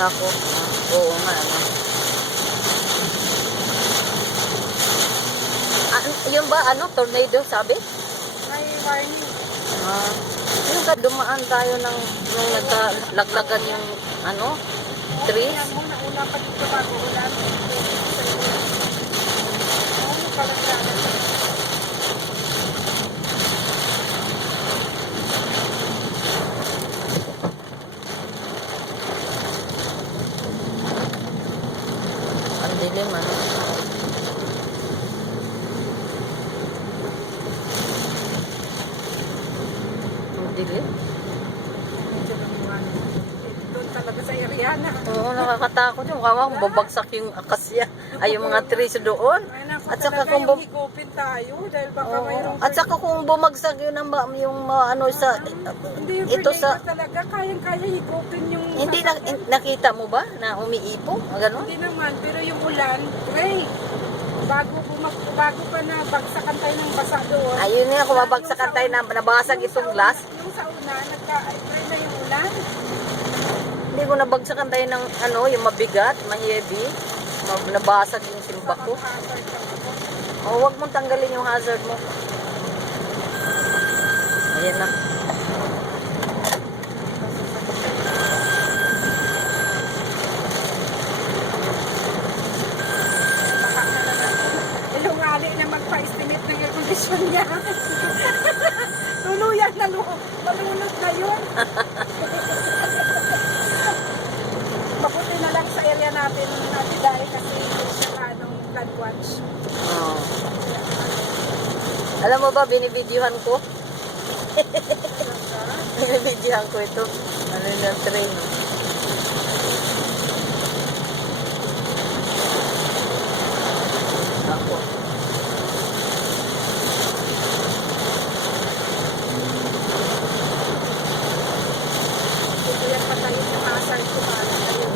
Nako. Oo nga. Yung ba, tornado, sabi? May warning. Yung dumaan tayo nung nagkalaglagan yung, trees. Yan muna, una pa dito bago ulan. Kalaglagan. Ang dilim, Ang dilim. Medyo namuhan. Doon talaga sa area na. Oo, nakakatakot yung kawang babagsak yung akasya. Ay, yung mga trees doon. Ay, naku, At saka talaga kung yung higupin tayo dahil baka mayroong... At saka kung bumagsak yun sa hindi yung ito sa talaga, kayang-kaya higupin yung... hindi nakita mo ba na umiipo? Gano'n? Hindi naman, pero yung ulan, bago pa na bagsakan tayo ng basa doon. Ayun nga, kung mabagsakan tayo na nabasag itong glass. Yung sa una, nagka-try na yung ulan. Hindi ko nabagsakan tayo ng yung mabigat, ma-heavy. Nabasag yung simba ko. Huwag mong tanggalin yung hazard mo. Ayan na. Ilungali na magpa-estimate ng air-condition niya. Tuluyan na malunod na yun. Mabuti na lang sa area natin dahil kasi flood watch. Alam mo ba, binibidyohan ko? Binibidyohan ko ito. Yung train. Ako. Kaya patayin yung hazard ko.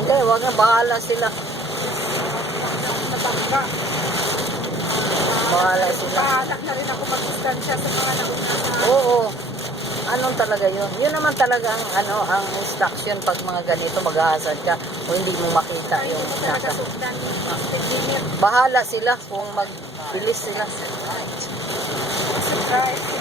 Hindi, wag na, bahala sila. Nabangga. Bahala sila. Bahalak na rin ako mag-distansya sa mga nauna sa... Oo. Anong talaga yun? Yun naman talaga ang instruction pag mga ganito, mag-hazard ka o hindi mo makita Ay, yung hindi mo talaga nasa. sundan yung limit. Bahala sila kung magbilis sila. Right.